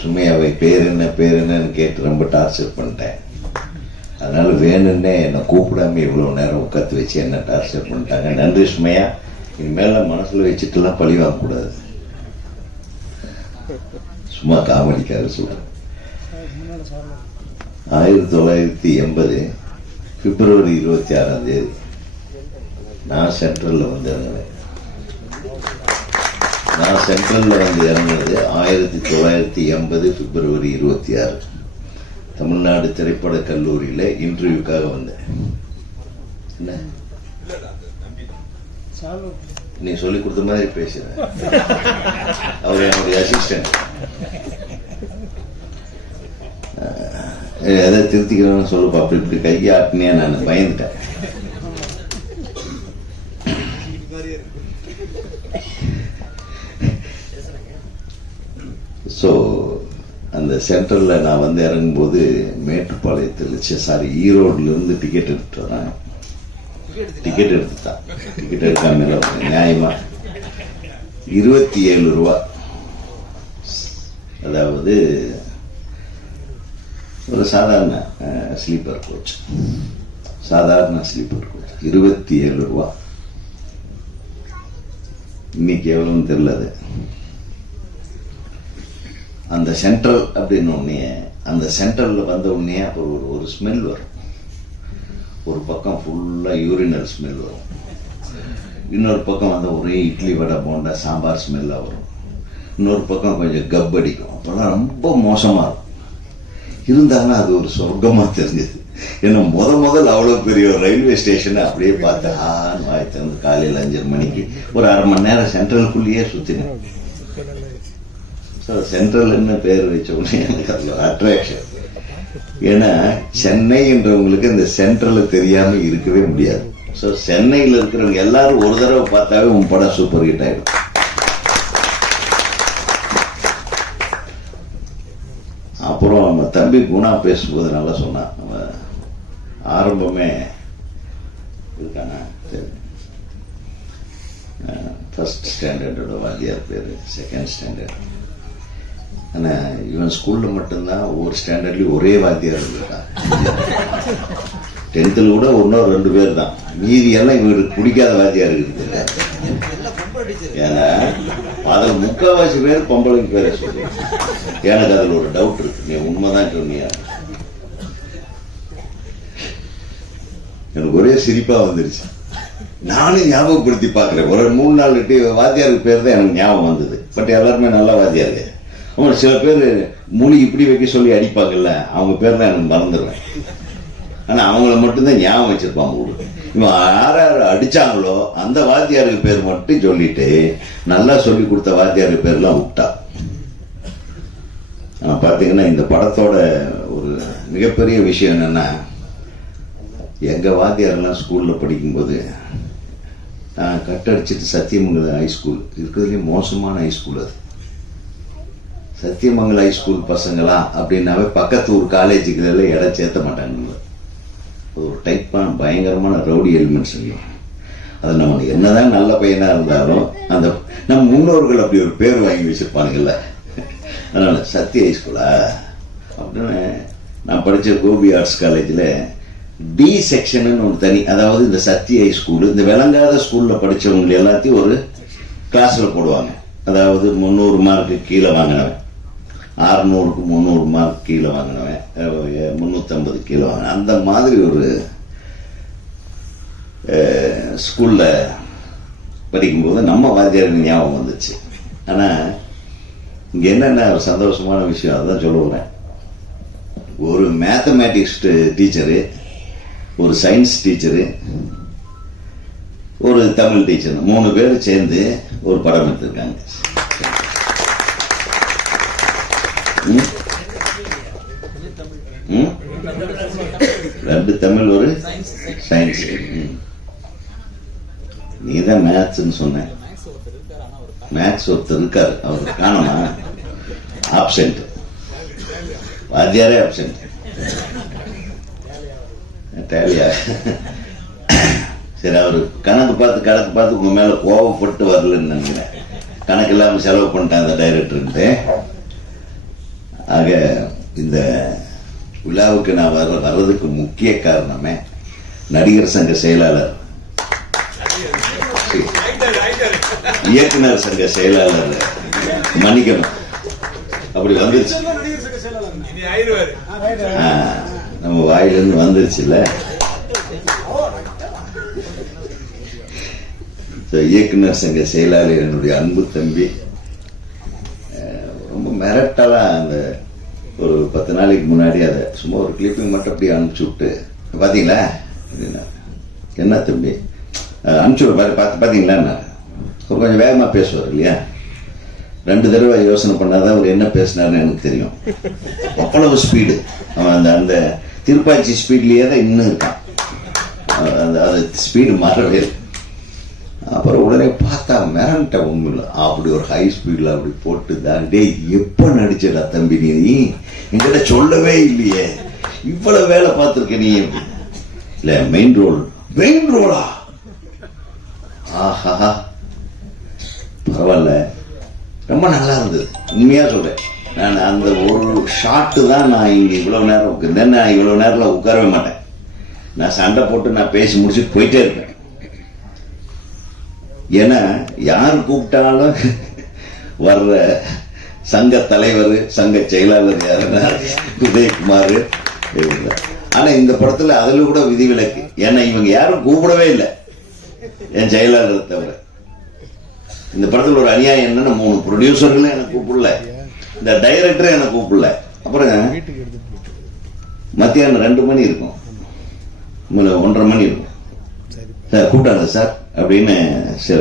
சுமையாவை பேர் என்னன்னு கேட்டு ரொம்ப டார்ச்சர் பண்ணிட்டேன். அதனால வேணும்னே என்னை கூப்பிடாம இவ்வளோ நேரம் உட்காந்து வச்சு என்ன டார்ச்சர் பண்ணிட்டாங்க. நன்றி சுமையா. இனிமேல மனசில் வச்சுட்டுலாம் பழி வாங்கக்கூடாது. சும்மா காமெடிக்காக சொல்றேன். 1980 பிப்ரவரி 26 நான் சென்ட்ரலில் வந்து இறங்கினேன். நான் சென்ட்ரலில் வந்து இறங்கினது 1980 பிப்ரவரி 26 தமிழ்நாடு திரைப்பட கல்லூரியில் இன்டர்வியூக்காக வந்தேன். என்ன நீ சொல்லி கொடுத்த மாதிரி பேசுறேன். அவர் என்னுடைய அசிஸ்டன்ட். எதை திருத்திக்கிறோன்னு சொல்லுப்பா. அப்படி இப்படி கையை ஆட்டினே நான் பயந்துட்டேன். ஸோ அந்த சென்ட்ரலில் நான் வந்து இறங்கும்போது மேட்டுப்பாளையத்தில் ஈரோடுலேருந்து டிக்கெட் எடுத்துட்டு வராங்க. டிக்கெட் எடுத்துட்டான். டிக்கெட் எடுக்காம நியாயமா 27 ரூபா. அதாவது ஒரு சாதாரண ஸ்லீப்பர் கோச், 27 ரூபா. இன்னைக்கு எவ்வளவுன்னு தெரியல. அது அந்த சென்ட்ரல் அப்படின்னு உடனே, அந்த சென்ட்ரல்ல வந்த உடனே அப்புறம் ஒரு ஸ்மெல் வரும். ஒரு பக்கம் ஃபுல்லா யூரினல் ஸ்மெல் வரும். இன்னொரு பக்கம் வந்து ஒரே இட்லி வடை போண்டா சாம்பார் ஸ்மெல்லா வரும். இன்னொரு பக்கம் கொஞ்சம் கப் அடிக்கும். அப்பெல்லாம் ரொம்ப மோசமா இருக்கும். இருந்தாலும் அது ஒரு சொர்க்கமா தெரிஞ்சது. ஏன்னா முதல் அவ்வளவு பெரிய ஒரு ரயில்வே ஸ்டேஷனை அப்படியே பார்த்து வாய் திறந்து காலையில் 5 மணிக்கு ஒரு அரை மணி நேரம் சென்ட்ரலுக்குள்ளேயே சுத்தினேன். சென்ட்ரல் என்ன பேர் வச்ச உடனே எனக்கு அது அட்ராக்ஷன். ஏன்னா சென்னைன்றவங்களுக்கு இந்த சென்ட்ரல் தெரியாம இருக்கவே முடியாது. ஸோ சென்னையில் இருக்கிறவங்க எல்லாரும் ஒரு தடவை பார்த்தாவே உன் படம் சூப்பர் ஹிட் ஆயிடும். அப்புறம் நம்ம தம்பி குணா பேசும்போது நல்லா சொன்னான். நம்ம ஆரம்பமே இருக்கானா, ஃபர்ஸ்ட் ஸ்டாண்டர்டோட வாத்தியார் பேரு, செகண்ட் ஸ்டாண்டர்ட். ஆனா இவன் ஸ்கூல்ல மட்டும்தான் ஒவ்வொரு ஸ்டாண்டர்ட்லயும் ஒரே வாத்தியார் இருக்கான். 10th கூட 1-2 பேர் தான். மீதி எல்லாம் இவருக்கு பிடிக்காத வாத்தியார் இருக்குது. ஏன்னா அதுல 3/4 பேர் பொம்பளைக்கு பேரை சொல்லி எனக்கு அதுல ஒரு டவுட் இருக்கு. நீ உண்மைதான் சொன்னியா? எனக்கு ஒரே சிரிப்பா வந்துருச்சு. நானும் ஞாபகப்படுத்தி பாக்குறேன். ஒரு 3-4 வாத்தியாருக்கு பேர் தான் எனக்கு ஞாபகம் வந்தது. பட் எல்லாருமே நல்ல வாத்தியாரு. அவங்க சில பேர் மொழி இப்படி வைக்க சொல்லி அடிப்பாங்கல்ல, அவங்க பேர் தான் எனக்கு மறந்துடுவேன். ஆனா அவங்கள மட்டும்தான் ஞாபகம் வச்சிருப்பாங்க. இவன் யார் அடிச்சாங்களோ அந்த வாத்தியாருக்கு பேர் மட்டும் சொல்லிட்டு நல்லா சொல்லி கொடுத்த வாத்தியாருக்கு பேர்லாம் விட்டா. பாத்தீங்கன்னா இந்த படத்தோட ஒரு மிகப்பெரிய விஷயம் என்னன்னா, எங்க வாத்தியாரெல்லாம் ஸ்கூல்ல படிக்கும்போது நான் கட்டடிச்சிட்டு சத்தியமங்கலம் ஹைஸ்கூல் இருக்கிறதுலேயே மோசமான ஹைஸ்கூல் அது. சத்தியமங்கலம் ஹைஸ்கூல் பசங்களா அப்படின்னாவே பக்கத்து ஊர் காலேஜுக்குள்ள இடம் சேர்த்த மாட்டாங்க. ஒரு டைப்பான பயங்கரமான ரவுடி எலிமெண்ட்ஸ். அது நம்ம என்னதான் நல்ல பையனா இருந்தாலும் அந்த நம்ம முன்னோர்கள் அப்படி ஒரு பேர் வாங்கி வச்சிருப்பானுங்கல்ல. அதனால சத்திய ஹைஸ்கூலா அப்படின்னு நான் படிச்ச கோபி ஆர்ட்ஸ் காலேஜில் டி செக்ஷன் ஒரு தனி, அதாவது இந்த சத்திய ஹைஸ்கூல் இந்த விளங்காத ஸ்கூல்ல படிச்சவங்க எல்லாத்தையும் ஒரு கிளாஸ்ல போடுவாங்க. அதாவது 300 மார்க்கு கீழே வாங்கினவன், 600க்கு 300 மார்க் கீழே வாங்கினவன், 350 கீழே வாங்கினவன், அந்த மாதிரி ஒரு ஸ்கூல்ல படிக்கும்போது நம்ம வாத்தியாருக்கு ஞாபகம் வந்துச்சு. ஆனா இங்க என்னென்ன ஒரு சந்தோஷமான விஷயம் அதான் சொல்ல வரேன். ஒரு மேத்தமேட்டிக்ஸ் டீச்சரு, ஒரு சயின்ஸ் டீச்சரு, ஒரு தமிழ் டீச்சர், 3 பேர் சேர்ந்து ஒரு படம் எடுத்திருக்காங்க. ரெண்டு தமிழ் ஒரு சயின்ஸ். நீதான் மேத்ஸ்ன்னு சொன்ன. மேத்ஸ் ஒருத்தர் இருக்காரு, அவருக்கு காணமா, ஆப்சென்ட், வாத்தியாரே ஆப்சென்ட். டேலியா சரி, அவரு கணக்கு பார்த்து உங்க மேல கோவப்பட்டு வரலன்னு நினைக்கிறேன். கணக்கு இல்லாம செலவு பண்ணிட்டேன் அந்த டைரக்டர்கிட்ட. ஆக இந்த விழாவுக்கு நான் வர்றதுக்கு முக்கிய காரணமே நடிகர் சங்க செயலாளர், இயக்குனர் சங்க செயலாளர் மன்னிக்கணும், அப்படி வந்துருச்சு, நம்ம வாயிலிருந்து வந்துருச்சுல்ல. இயக்குனர் சங்க செயலாளர் என்னுடைய அன்பு தம்பி ரொம்ப மிரட்டலா அந்த ஒரு 10 நாளைக்கு முன்னாடி அதை சும்மா ஒரு கிளிப்பிங் மட்டும் அப்படி அனுப்பிச்சு விட்டு, பாத்தீங்களா என்ன தம்பி அனுப்பிச்சு பாத்தீங்களா, அவர் கொஞ்சம் வேகமா பேசுவார் இல்லையா, 2 தடவை யோசனை பண்ணாதான் அவர் என்ன பேசினார்னு எனக்கு தெரியும். அவ்வளவு ஸ்பீடு, அவன் அந்த திருப்பாச்சி ஸ்பீட்லயே தான் இன்னும் இருக்கான், அது ஸ்பீடு மாறவே. அப்புறம் உடனே பார்த்தா மிரண்ட உண்மையில அப்படி ஒரு ஹை ஸ்பீட்ல அப்படி போட்டு தான், டேய் எப்ப நடிச்சடா தம்பி நீ, என்கிட்ட சொல்லவே இல்லையே, இவ்வளவு வேலை பார்த்திருக்க நீ, இல்ல மெயின் ரோலா, ஆஹா பரவாயில்ல, ரொம்ப நல்லா இருந்தது. உண்மையா சொல்றேன், நான் அந்த ஒரு ஷாட்டு தான் நான் இங்க இவ்வளவு நேரம் நான் இவ்வளவு நேரம்ல உட்காரவே மாட்டேன், நான் சண்டை போட்டு நான் பேசி முடிச்சுட்டு போயிட்டே இருப்பேன். ஏன்னா யார் கூப்பிட்டாலும் வர்ற சங்க தலைவர் சங்க செயலாளர் யாருன்னா உதயகுமார். ஆனா இந்த படத்துல அதுல கூட விதிவிலக்கு, ஏன்னா இவங்க யாரும் கூப்பிடவே இல்லை என் செயலாளரை தவிர. இந்த படத்துல ஒரு அநியாயம் என்னன்னா 3 ப்ரொடியூசர்களும் எனக்கு கூப்பிடல, இந்த டைரக்டரும் எனக்கு கூப்பிடல. அப்புறம் மத்தியானம் 2 மணி இருக்கும், 1:30 மணி இருக்கும், சார் கூப்பிட்டாங்க சார் அப்படின்னு. சில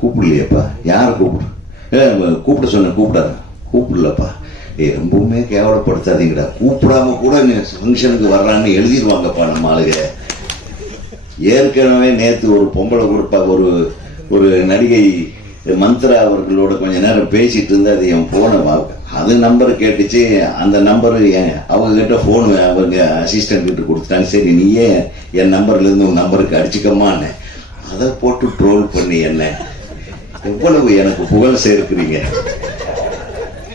கூப்பிடலையப்பா, யார கூப்பிட சொன்ன, கூப்பிடலப்பா, ரொம்பவுமே கேவலப்படுத்தாதீங்கடா, கூப்பிடாம கூட ஃபங்க்ஷனுக்கு வர்றான்னு எழுதிடுவாங்கப்பா நம்ம ஆளுங்க. ஏற்கனவே நேத்து ஒரு பொம்பளை கொடுப்பா, ஒரு நடிகை மந்த்ரா அவர்களோட கொஞ்ச நேரம் பேசிட்டு இருந்து, அது என் போனை அது நம்பர் கேட்டுச்சு, அந்த நம்பரு அவங்க கிட்ட போன் அவங்க அசிஸ்டன்ட் கிட்ட கொடுத்துட்டாங்க. சரி நீயே என் நம்பர்ல இருந்து உன் நம்பருக்கு அடிச்சுக்கமான்னு அதை போட்டு ட்ரோல் பண்ணி என்ன எவ்வளவு எனக்கு புகழ் சேர்க்கிறீங்க.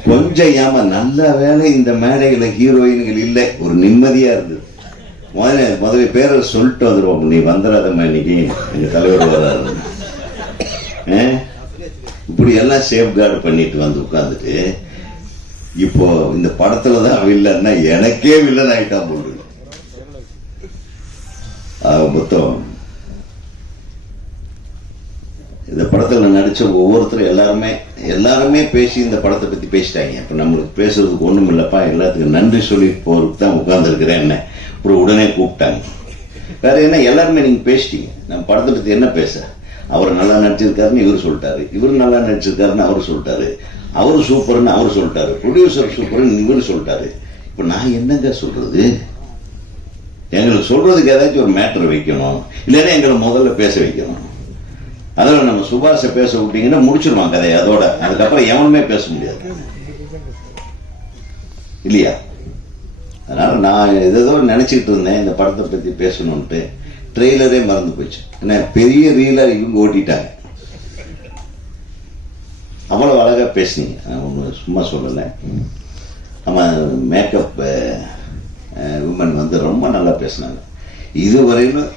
கொஞ்சம் ஏமா நல்ல வேலை இந்த மேடையில ஹீரோயின்கள் இல்லை, ஒரு நிம்மதியா இருந்தது. முதல்ல பேரை சொல்லிட்டு வந்துருவோம், நீ வந்துடாதம்மா இன்னைக்கு எங்க தலைவர் வராது, இப்படி எல்லாம் சேஃப்கார்டு பண்ணிட்டு வந்து உட்கார்ந்துட்டு, இப்போ இந்த படத்துலதான் வில்லன்னா எனக்கே வில்லன் ஆயிட்டா போடு. மொத்தம் இந்த படத்துல நடிச்ச ஒவ்வொருத்தரும் எல்லாருமே பேசி இந்த படத்தை பத்தி பேசிட்டாங்க. இப்ப நம்மளுக்கு பேசுறதுக்கு ஒண்ணும் இல்லப்பா, எல்லாத்துக்கும் நன்றி சொல்லி போறதுக்கு தான் உட்கார்ந்து இருக்கிறேன். என்ன அப்புறம் உடனே கூப்பிட்டாங்க, வேற என்ன எல்லாருமே நீங்க பேசிட்டீங்க, நம்ம படத்தை பத்தி என்ன பேச, அவர் நல்லா நடிச்சிருக்காருன்னு இவர் சொல்லிட்டாரு, இவர் நல்லா நடிச்சிருக்காருன்னு அவர் சொல்லிட்டாரு, அவரு சூப்பர்னு அவர் சொல்லிட்டாரு, ப்ரொடியூசர் சூப்பர்னு இவரு சொல்லிட்டாரு. இப்ப நான் என்னங்க சொல்றது, எங்களுக்கு சொல்றதுக்கு ஏதாச்சும் ஒரு மேட்டர் வைக்கணும், இல்லைன்னா எங்களை முதல்ல பேச வைக்கணும். அதோட நம்ம சுபாஷ பேச விட்டீங்கன்னா முடிச்சிருவான் கதையை, அதோட அதுக்கப்புறம் எவனுமே பேச முடியாது இல்லையா. அதனால நான் ஏதோ நினைச்சிட்டு இருந்தேன் இந்த படத்தை பத்தி பேசணும்ட்டு, ட்ரெய்லரே மறந்து போச்சு. ஏன்னா பெரிய ரீலா இவங்க ஓட்டிட்டாங்க. அவ்வளவு அழகா பேசினீங்க, ஒன்று சும்மா சொல்லலை. நம்ம மேக்கப் விமன் வந்து ரொம்ப நல்லா பேசினாங்க. இதுவரையிலும்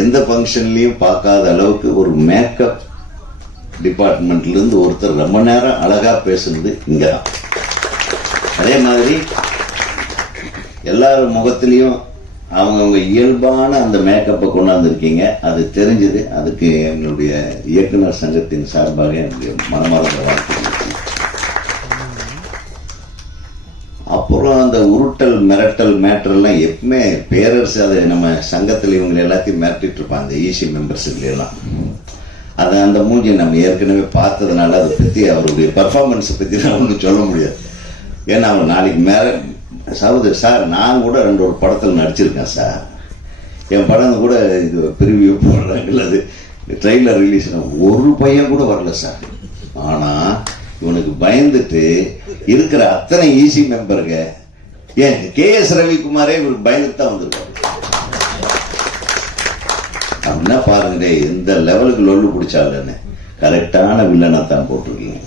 எந்த ஃபங்க்ஷன்லயும் பார்க்காத அளவுக்கு ஒரு மேக்கப் டிபார்ட்மெண்ட்ல இருந்து ஒருத்தர் ரொம்ப நேரம் அழகா பேசுனது இங்கதான். அதே மாதிரி எல்லாரும் முகத்திலையும் அவங்கவுங்க இயல்பான அந்த மேக்கப்பை கொண்டாந்துருக்கீங்க, அது தெரிஞ்சது. அதுக்கு எங்களுடைய இயக்குனர் சங்கத்தின் சார்பாக என்னுடைய மனமார்ந்த வாழ்த்துக்கள். அப்புறம் அந்த உருட்டல் மிரட்டல் மேட்டர்லாம் எப்பவுமே பேரரசு, அது நம்ம சங்கத்தில் இவங்க எல்லாத்தையும் மிரட்டிட்டு இருப்பான், அந்த ஈசி மெம்பர்ஸுக்கு எல்லாம். அது அந்த மூஞ்சி நம்ம ஏற்கனவே பார்த்ததுனால அதை பத்தி அவருடைய பர்ஃபார்மன்ஸை பத்தி நான் ஒன்றும் சொல்ல முடியாது. ஏன்னா அவர் நாளைக்கு மேல சகோதரி சார், நான் கூட 2 படத்தில் நடிச்சிருக்கேன் சார், என் படம் கூட இது பிரிவியூ போடுறாங்கல்ல, அது ட்ரெய்லர் ரிலீஸ் ஒரு பையன் கூட வரல சார். ஆனா இவனுக்கு பயந்துட்டு இருக்கிற அத்தனை ஈசி மெம்பருங்க, ஏன் KS ரவிக்குமாரே இவருக்கு பயந்துட்டு தான் வந்திருக்காரு. அப்படின்னா பாருங்க எந்த லெவலுக்கு லொல்லு பிடிச்சாலுன்னு கரெக்டான வில்லனை தான் போட்டிருக்கீங்க.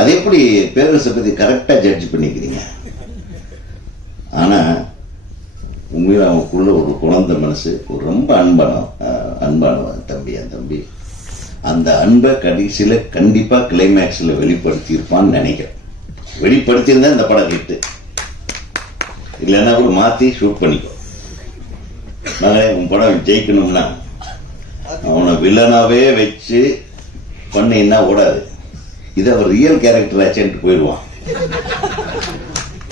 அது எப்படி பேரரசை பத்தி கரெக்டா ஜட்ஜ் பண்ணிக்கிறீங்க? ஆனா உண்மையில அவனுக்குள்ள ஒரு குழந்தை மனசு, ஒரு ரொம்ப அன்பான தம்பி. என் தம்பி அந்த அன்பை கடைசியில கண்டிப்பா கிளைமேக்ஸ்ல வெளிப்படுத்தி இருப்பான்னு நினைக்கிறேன். வெளிப்படுத்தியிருந்தா இந்த படம் ஹிட்டு, இல்லைன்னா கூட மாத்தி ஷூட் பண்ணிக்கோ. உன் படம் ஜெயிக்கணும்னா அவனை வில்லனாவே வச்சு பண்ணீங்கன்னா ஓடாது. இது அவர் ரியல் கேரக்டர் ஆச்சுட்டு போயிடுவான்.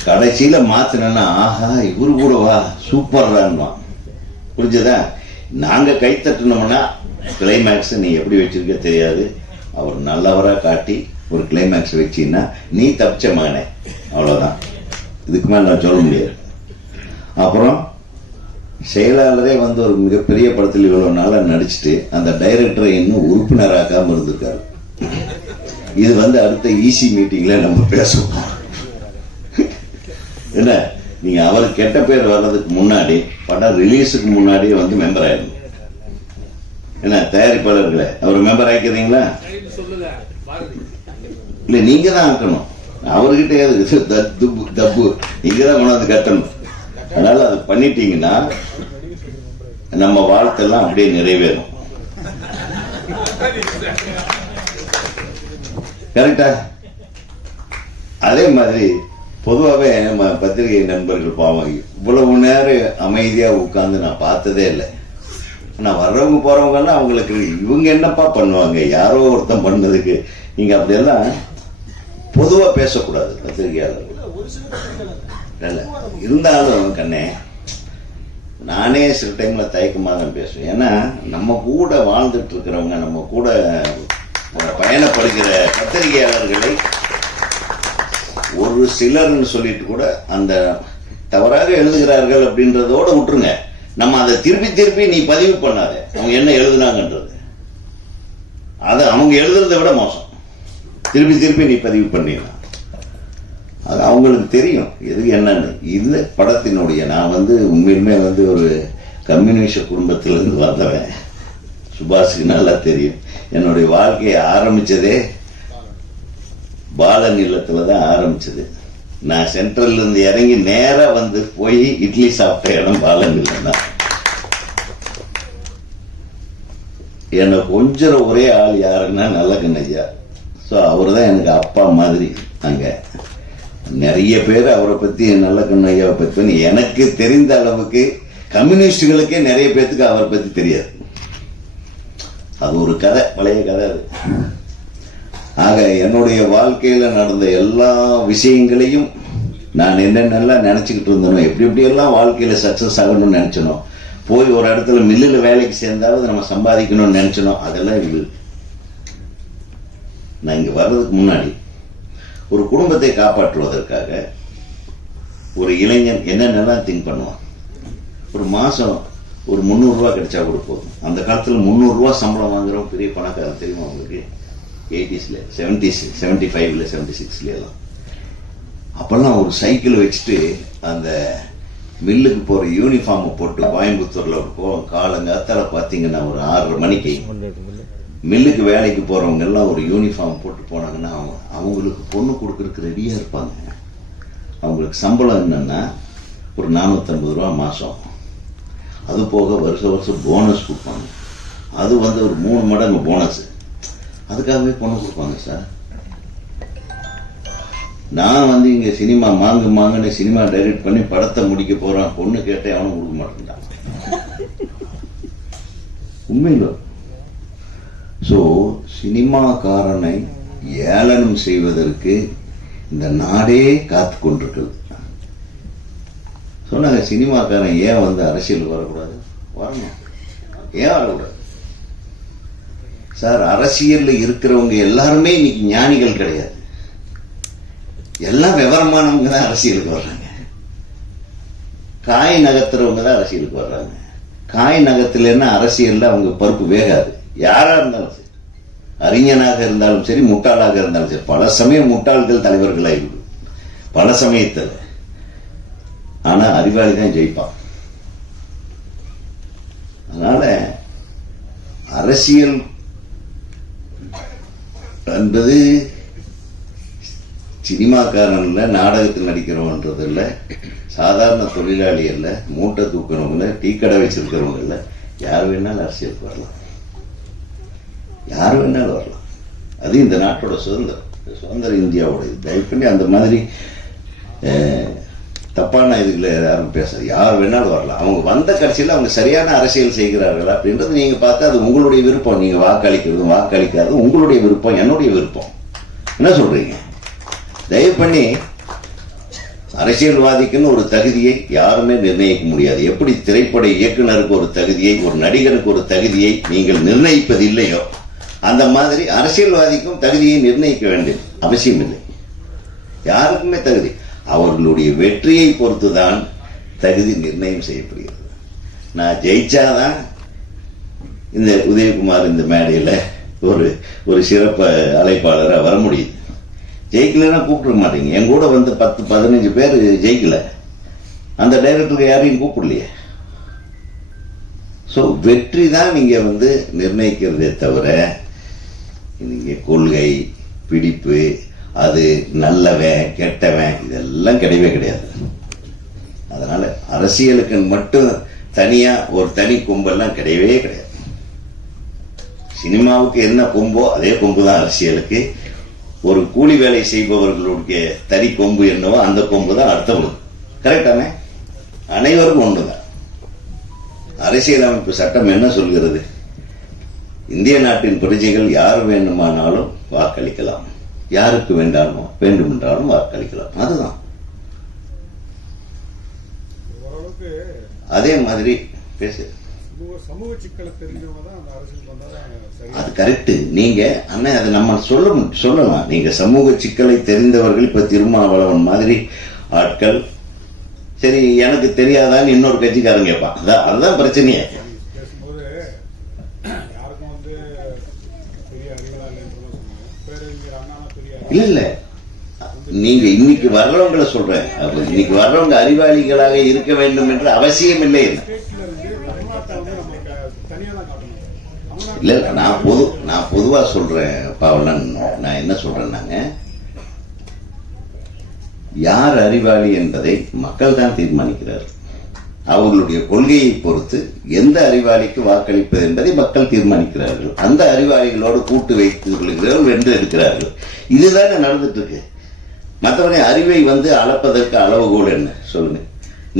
கடைசியில மாத்தினா ஆஹா இவரு கூட வா சூப்பர்றான்வான். புரிஞ்சதா? நாங்க கை தட்டணும்னா கிளைமேக்ஸ் நீ எப்படி வச்சிருக்க தெரியாது, அவர் நல்லவரா காட்டி ஒரு கிளைமேக்ஸ் வச்சீங்கன்னா நீ தப்பிச்ச மகனே, அவ்வளவுதான். இதுக்கு மேல நான் சொல்ல முடியாது. அப்புறம் செயலாளரே வந்து ஒரு மிகப்பெரிய படத்தில் இவ்வளவு நாளா நடிச்சுட்டு அந்த டைரக்டரை இன்னும் உறுப்பினராக்காம இருந்திருக்காரு. இது வந்து அடுத்த ஈசி மீட்டிங்ல நம்ம பேசுவோம். என்ன, நீங்க அவர் கெட்ட பேர் வர்றதுக்கு முன்னாடி, படம் ரிலீஸுக்கு முன்னாடியே வந்து மெம்பர் ஆயிடணும். என்ன தயாரிப்பாளர்களே, அவர் மெம்பர் ஆக்கிறீங்களா? இல்ல நீங்க தான் ஆக்கணும். அவர்கிட்ட தப்பு நீங்க தான் கொண்டாந்து கட்டணும். அதனால அது பண்ணிட்டீங்கன்னா நம்ம வாழ்த்தெல்லாம் அப்படியே நிறைவேறும். கரெக்டா? அதே மாதிரி பொதுவாகவே நம்ம பத்திரிகை நண்பர்கள் பாவம் இவ்வளவு நேரம் அமைதியா உட்கார்ந்து நான் பார்த்ததே இல்லை. ஆனா வர்றவங்க போறவங்கன்னா அவங்களுக்கு இவங்க என்னப்பா பண்ணுவாங்க, யாரோ ஒருத்தன் பண்ணதுக்கு. நீங்க அப்படியெல்லாம் பொதுவா பேசக்கூடாது பத்திரிகையாளர்கள். இருந்தாலும் கண்ணே, நானே சில டைம்ல தயக்கமாக தான் பேசுவேன். ஏன்னா நம்ம கூட வாழ்ந்துட்டு இருக்கிறவங்க, நம்ம கூட பயணப்படுகிற பத்திரிகையாளர்களை ஒரு சிலர்னு சொல்லிட்டு கூட அந்த தவறாக எழுதுகிறார்கள் அப்படின்றதோட விட்டுருங்க. நம்ம அதை திருப்பி நீ பதிவு பண்ணாத அவங்க என்ன எழுதுனாங்கன்றது. அதை அவங்க எழுதுறதை விட மோசம். திருப்பி நீ பதிவு பண்ணிடலாம். அது அவங்களுக்கு தெரியும் எது என்னன்னு. இது படத்தினுடைய நான் வந்து உண்மையிலுமே வந்து ஒரு கம்யூனிஸ்ட் குடும்பத்திலிருந்து வந்தவன். சுபாஷுக்கு நல்லா தெரியும். என்னுடைய வாழ்க்கையை ஆரம்பிச்சதே பாலன் இல்லத்துல தான் ஆரம்பிச்சது. நான் சென்ட்ரல்ல இருந்து இறங்கி நேரா வந்து போய் இட்லி சாப்பிட்ட இடம் பாலன் இல்லைன்னா. என்னை கொஞ்சம் ஒரே ஆள் யாருன்னா நல்லகண்ணையா. ஸோ அவர் தான் எனக்கு அப்பா மாதிரி. அங்க நிறைய பேர் அவரை பத்தி நல்லகண்ணையாவை பத்தி எனக்கு தெரிந்த அளவுக்கு கம்யூனிஸ்டுகளுக்கே நிறைய பேருக்கு அவரை பத்தி தெரியாது. அது ஒரு கதை, பழைய கதை அது. ஆக என்னுடைய வாழ்க்கையில நடந்த எல்லா விஷயங்களையும் நான் என்னென்னலாம் நினைச்சுக்கிட்டு இருந்தனோ, எப்படி எல்லாம் வாழ்க்கையில சக்சஸ் ஆகணும்னு நினைச்சனோ, போய் ஒரு இடத்துல மில்லுல வேலைக்கு சேர்ந்தாவது நம்ம சம்பாதிக்கணும்னு நினைச்சனோ, அதெல்லாம் இல்லை. நான் இங்க வர்றதுக்கு முன்னாடி ஒரு குடும்பத்தை காப்பாற்றுவதற்காக ஒரு இளைஞன் என்னென்னலாம் திங்க் பண்ணுவான். ஒரு மாசம் ஒரு 300 ரூபாய் கிடைச்சா கூட போதும். அந்த காலத்துல 300 ரூபாய் சம்பளம் வாங்குறோம் பெரிய பணக்காரன் தெரியுமா உங்களுக்கு? 80s 70s 75 76 எல்லாம். அப்பெல்லாம் ஒரு சைக்கிள் வச்சுட்டு அந்த மில்லுக்கு போற யூனிஃபார்ம் போட்டு கோயம்புத்தூர்ல போவோம். காலங்காத்தால பாத்தீங்கன்னா ஒரு 6:30 மணிக்கு மில்லுக்கு வேலைக்கு போறவங்க எல்லாம் ஒரு யூனிஃபார்ம் போட்டு போனாங்கன்னா அவங்களுக்கு பொண்ணு கொடுக்கறதுக்கு ரெடியா இருப்பாங்க. அவங்களுக்கு சம்பளம் என்னன்னா ஒரு 450 ரூபாய் மாசம். அது போக வருஷம் போனஸ் கொடுப்பாங்க. அது வந்து ஒரு 3 மடங்கு போனஸ். அதுக்காகவே பொண்ணு கொடுப்பாங்க சார். நான் வந்து இங்க சினிமா மாங்குன்னு சினிமா டைரக்ட் பண்ணி படத்தை முடிக்க போறான், பொண்ணு கேட்டே அவனும் கொடுக்க மாட்டேன்டான். உண்மையில சோ சினிமாக்காரனை ஏளனம் செய்வதற்கு இந்த நாடே காத்து கொண்டிருக்கிறது. சொன்னாங்க சினிமாக்காரன் ஏன் வந்து அரசியல் வரக்கூடாது? வரணும். ஏன் வரக்கூடாது சார்? அரசியல்ல இருக்கிறவங்க எல்லாருமே இன்னைக்கு ஞானிகள் கிடையாது. எல்லாம் விவரமானவங்க தான் அரசியலுக்கு வர்றாங்க. காய் நகர்த்துறவங்க தான் அரசியலுக்கு வர்றாங்க. காய் நகர்த்தலன்னா அரசியல்ல அவங்க பருப்பு வேகாது. யாரா இருந்தாலும் சரி, அறிஞனாக இருந்தாலும் சரி, முட்டாளாக இருந்தாலும் சரி. பல சமயம் முட்டாள்கள் தலைவர்களாயிருக்கு பல சமயத்தில். ஆனா அறிவாளி தான் ஜெயிப்பான். அதனால அரசியல் என்பது சினிமாக்காரன் இல்லை, நாடகத்தில் நடிக்கிறவன்றது இல்லை, சாதாரண தொழிலாளி அல்ல, மூட்டை தூக்கிறவங்க, டீ கடை வச்சிருக்கிறவங்க இல்லை, யார் வேணாலும் அரசியலுக்கு வரலாம், யார் வேணாலும் வரலாம். அது இந்த நாட்டோட சுதந்திரம், சுதந்திர இந்தியாவோட இது. தயவு பண்ணி அந்த மாதிரி தப்பான இதுகளை யாரும் பேசாது. யார் வேணாலும் வரலாம். அவங்க வந்த கட்சியில் அவங்க சரியான அரசியல் செய்கிறார்கள் அப்படின்றது நீங்க பார்த்தா அது உங்களுடைய விருப்பம். நீங்க வாக்களிக்கிறதும் வாக்களிக்காததும் உங்களுடைய விருப்பம், என்னுடைய விருப்பம். என்ன சொல்றீங்க? தயவு பண்ணி அரசியல்வாதிக்குன்னு ஒரு தகுதியை யாருமே நிர்ணயிக்க முடியாது. எப்படி திரைப்பட இயக்குனருக்கு ஒரு தகுதியை, ஒரு நடிகருக்கு ஒரு தகுதியை நீங்கள் நிர்ணயிப்பது இல்லையோ, அந்த மாதிரி அரசியல்வாதிக்கும் தகுதியை நிர்ணயிக்க வேண்டியது அவசியம் இல்லை. யாருக்குமே தகுதி அவர்களுடைய வெற்றியை பொறுத்துதான் தகுதி நிர்ணயம் செய்யப்படுகிறது. நான் ஜெயிச்சாதான் இந்த உதயகுமார் இந்த மேடையில் ஒரு சிறப்பு அழைப்பாளராக வர முடியுது. ஜெயிக்கலன்னா கூப்பிட மாட்டீங்க. என் கூட வந்து 10-15 பேர் ஜெயிக்கல, அந்த டைரக்டருக்கு யாரையும் கூப்பிடலையே. ஸோ வெற்றி தான் நீங்க வந்து நிர்ணயிக்கிறதே தவிர நீங்க கொள்கை பிடிப்பு, அது நல்லவன் கெட்டவன் இதெல்லாம் கிடையவே கிடையாது. அதனால அரசியலுக்கு மட்டும் தனியா ஒரு தனி கொம்பெல்லாம் கிடையவே கிடையாது. சினிமாவுக்கு என்ன கொம்போ அதே கொம்பு தான் அரசியலுக்கு. ஒரு கூலி வேலை செய்பவர்களுடைய தனி கொம்பு என்னவோ அந்த கொம்பு தான் அடுத்தவங்களுக்கு. கரெக்டானே? அனைவருக்கும் ஒன்றுதான். அரசியலமைப்பு சட்டம் என்ன சொல்கிறது? இந்திய நாட்டின் பிரஜைகள் யார் வேண்டுமானாலும் வாக்களிக்கலாம், யாருக்கு வேண்டுமென்றாலும் வாக்களிக்கலாம். அதுதான். அதே மாதிரி பேசு. சமூக சிக்கலை தெரிஞ்சவங்க தான் அந்த அரசியல் வந்தா அது கரெக்ட். நீங்க அண்ணன் அதை நம்ம சொல்லலாம். நீங்க சமூக சிக்கலை தெரிந்தவர்கள், இப்ப திருமாவளவன் மாதிரி ஆட்கள், சரி எனக்கு தெரியாதான்னு இன்னொரு கட்சிக்காரன் கேட்பான். அதுதான் பிரச்சனையே. பேசும்போது யாருக்கும் வந்து பெரிய அறிவா இல்ல இல்ல, நீங்க இன்னைக்கு வர்றவங்களை சொல்றேன். இன்னைக்கு வர்றவங்க அறிவாளிகளாக இருக்க வேண்டும் என்று அவசியம் இல்லை. இல்ல நான் பொதுவா சொல்றேன் பாவலன். நான் என்ன சொல்றேன்னாங்க, யார் அறிவாளி என்பதை மக்கள் தான் தீர்மானிக்கிறார். அவர்களுடைய கொள்கையை பொறுத்து எந்த அறிவாளிக்கு வாக்களிப்பது என்பதை மக்கள் தீர்மானிக்கிறார்கள். அந்த அறிவாளிகளோடு கூட்டு வைத்துக் கொள்கிறார்கள், வென்று எடுக்கிறார்கள். இதுதானே நடந்துட்டு இருக்கு. மற்றவனை அறிவை வந்து அளப்பதற்கு அளவுகோல் என்ன சொல்லுங்க?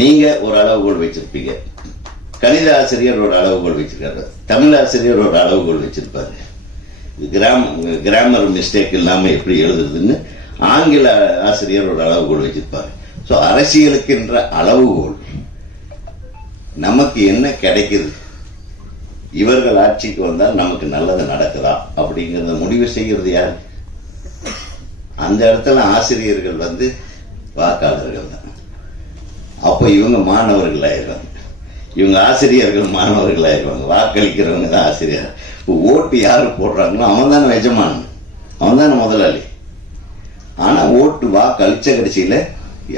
நீங்க ஒரு அளவுகோல் வச்சிருப்பீங்க, கணித ஆசிரியர் ஒரு அளவுகோல் வச்சிருக்காரு, தமிழ் ஆசிரியர் ஒரு அளவுகோல் வச்சிருப்பாரு, கிராமர் மிஸ்டேக் இல்லாம எப்படி எழுதுறதுன்னு ஆங்கில ஆசிரியர் ஒரு அளவுகோல் வச்சிருப்பாரு. ஸோ அரசியலுக்கின்ற அளவுகோல் நமக்கு என்ன கிடைக்குது, இவர்கள் ஆட்சிக்கு வந்தால் நமக்கு நல்லது நடக்குதா அப்படிங்கறத முடிவு செய்கிறது யாரு? அந்த இடத்துல ஆசிரியர்கள் வந்து வாக்காளர்கள் தான். அப்போ இவங்க மாணவர்கள் ஆயிடுவாங்க, இவங்க ஆசிரியர்கள் மாணவர்கள் ஆயிடுவாங்க. வாக்களிக்கிறவங்க தான் ஆசிரியர். இப்போ ஓட்டு யாரு போடுறாங்களோ அவன் தானே எஜமான், அவன் தானே முதலாளி. ஆனா ஓட்டு வாக்களிச்ச கடைசியில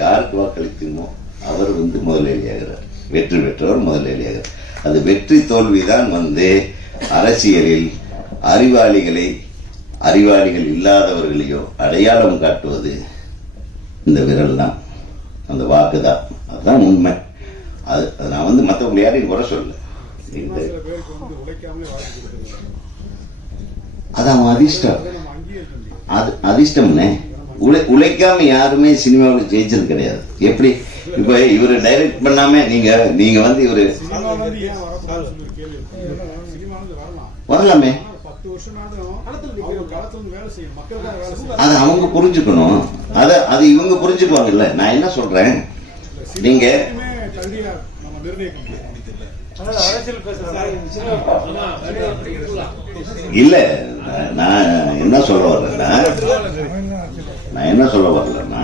யாருக்கு வாக்களிக்கணுமோ அவர் வந்து முதலாளியாகிறார். வெற்றி பெற்றவர் முதலாளியாகிறார். அது வெற்றி தோல்விதான் வந்து அரசியலில் அறிவாளிகள் இல்லாதவர்களையோ அடையாளம் காட்டுவது இந்த விரல் தான், அந்த வாக்கு தான். அதுதான் உண்மை. அது நான் வந்து மற்றவங்க யாரையும் குறை சொல்ல. அது அவன் அதிர்ஷ்டம், அது அதிர்ஷ்டம்னே. உழைக்காம யாருமே சினிமாவில் ஜெயிச்சது கிடையாது. எப்படி இப்ப இவரு டைரக்ட் பண்ணாம நீங்க வந்து இவரு வரலாமே, அது அவங்க புரிஞ்சுக்கணும். அது இவங்க புரிஞ்சுக்குவாங்கல்ல. நான் என்ன சொல்றேன், நீங்க இல்ல, நான் என்ன சொல்ல வரலன்னா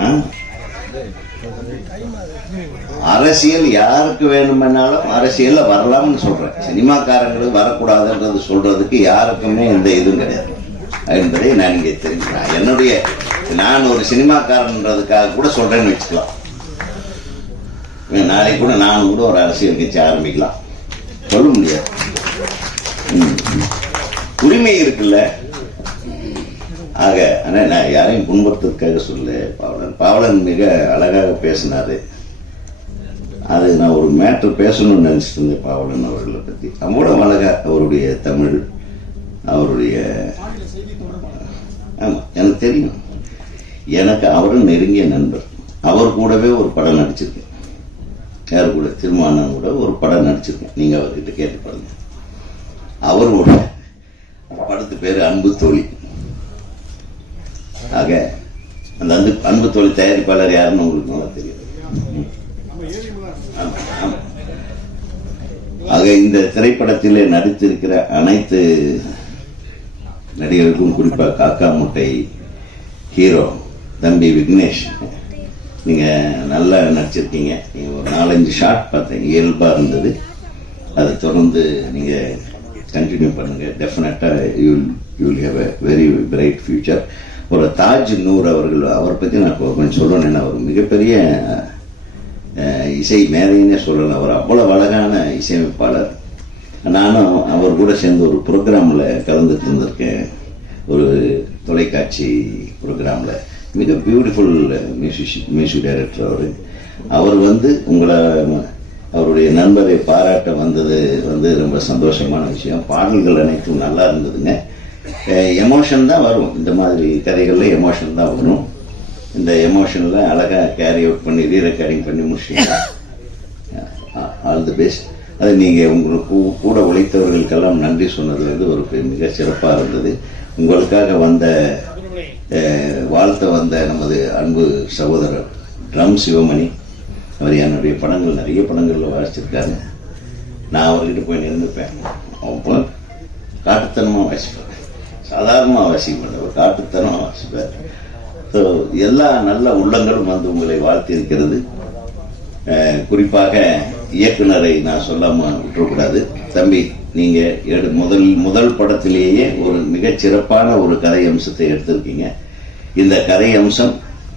அரசியல் யாருக்கு வேணுமென்னாலும் அரசியல்ல வரலாம்னு சொல்றேன். சினிமாக்காரங்களுக்கு வரக்கூடாதுன்றது சொல்றதுக்கு யாருக்குமே எந்த இதுவும் கிடையாது என்பதை நான் இங்கே தெரிஞ்சுக்கிறேன். நான் ஒரு சினிமாக்காரன்றதுக்காக கூட சொல்றேன்னு வச்சுக்கலாம். நாளைக்கு கூட நானும் கூட ஒரு அரசியல் கட்சி ஆரம்பிக்கலாம், சொல்ல முடியாது. உரிமை இருக்குல்ல. ஆக ஆனால் நான் யாரையும் புண்படுத்துறதுக்காக சொல்ல பாவலன் மிக அழகாக பேசினாரு. அது நான் ஒரு மேட்ரு பேசணும்னு நினைச்சிட்டு இருந்தேன் பாவலன் அவர்களை பற்றி. அவ்வளவு அழகா அவருடைய தமிழ், அவருடைய ஆமாம் எனக்கு தெரியும். எனக்கு அவரும் நெருங்கிய நண்பர். அவர் கூடவே ஒரு படம் நடிச்சிருக்கேன். யார் கூட? திருமானன் கூட ஒரு படம் நடிச்சிருக்கேன். நீங்க அவர்கிட்ட கேட்டு பாருங்க. அவரோட படத்து பேரு அன்பு தோழி. ஆக அந்த அன்பு தோழி தயாரிப்பாளர் யாருன்னு உங்களுக்கு நல்லா தெரியும். ஆக இந்த திரைப்படத்திலே நடித்திருக்கிற அனைத்து நடிகர்களுக்கும், குறிப்பா காக்கா முட்டை ஹீரோ தம்பி விக்னேஷ், நீங்க நல்லா நடிச்சிருக்கீங்க. நீங்க ஒரு 4-5 ஷாட் பார்த்தேன், இயல்பா இருந்தது. அதை தொடர்ந்து நீங்க கண்டினியூ பண்ணுங்க. Definitely you will have a very bright future. ஒரு தாஜ் நூர் அவரை பத்தி நான் கொஞ்சம் சொல்லணும். அவர் மிகப்பெரிய இசை மேதைன்னே சொல்லலாம். அவர் அவ்வளவு அழகான இசையமைப்பாளர். நானும் அவர் கூட சேர்ந்து ஒரு ப்ரோக்ராம்ல கலந்துட்டு இருந்திருக்கேன், ஒரு தொலைக்காட்சி ப்ரோக்ராம்ல. மிக பியூட்டிஃபுல் மியூசிக் டைரக்டர் அவர் உங்களை அவருடைய நண்பரை பாராட்ட வந்தது ரொம்ப சந்தோஷமான விஷயம். பாடல்கள் அனைத்தும் நல்லா இருந்ததுங்க. எமோஷன் தான் வரும், இந்த மாதிரி கதைகள்ல எமோஷன் தான் வரும். இந்த எமோஷன்ல அழகா கேரி அவுட் பண்ணி ரீரெக்கார்டிங் பண்ணி முடிச்சீங்க. All the best. அது நீங்க உங்களுக்கு கூட உழைத்தவர்களுக்கெல்லாம் நன்றி சொன்னது ஒரு மிக சிறப்பாக இருந்தது. உங்களுக்காக வாழ்த்த வந்த நமது அன்பு சகோதரர் ட்ரம் சிவமணி, அவர் என்னுடைய படங்கள் நிறைய படங்கள்ல வாசிச்சிருக்காரு. நான் அவர்கிட்ட போய் நின்றுப்பேன். அப்போ காட்டுத்தனமா வாசிப்பார், சாதாரணமா வாசிப்பார், ஒரு காட்டுத்தனமா வாசிப்பார். ஸோ எல்லா நல்ல உள்ளங்களும் உங்களை வாழ்த்தி இருக்கிறது. குறிப்பாக இயக்குனரை நான் சொல்லாம விட்டுறக்கூடாது. தம்பி, நீங்க முதல் படத்திலேயே ஒரு மிகச் சிறப்பான ஒரு கதை அம்சத்தை எடுத்திருக்கீங்க. இந்த கதை அம்சம்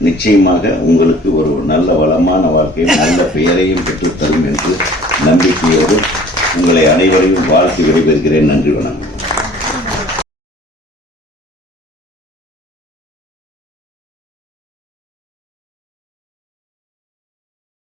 நிச்சயமாக உங்களுக்கு ஒரு நல்ல வளமான வாழ்க்கையும் நல்ல பெயரையும் பெற்றுத்தரும் என்று நம்பிக்கையோடு உங்களை அனைவரையும் வாழ்த்தி விடைபெறுகிறேன். நன்றி, வணக்கம்.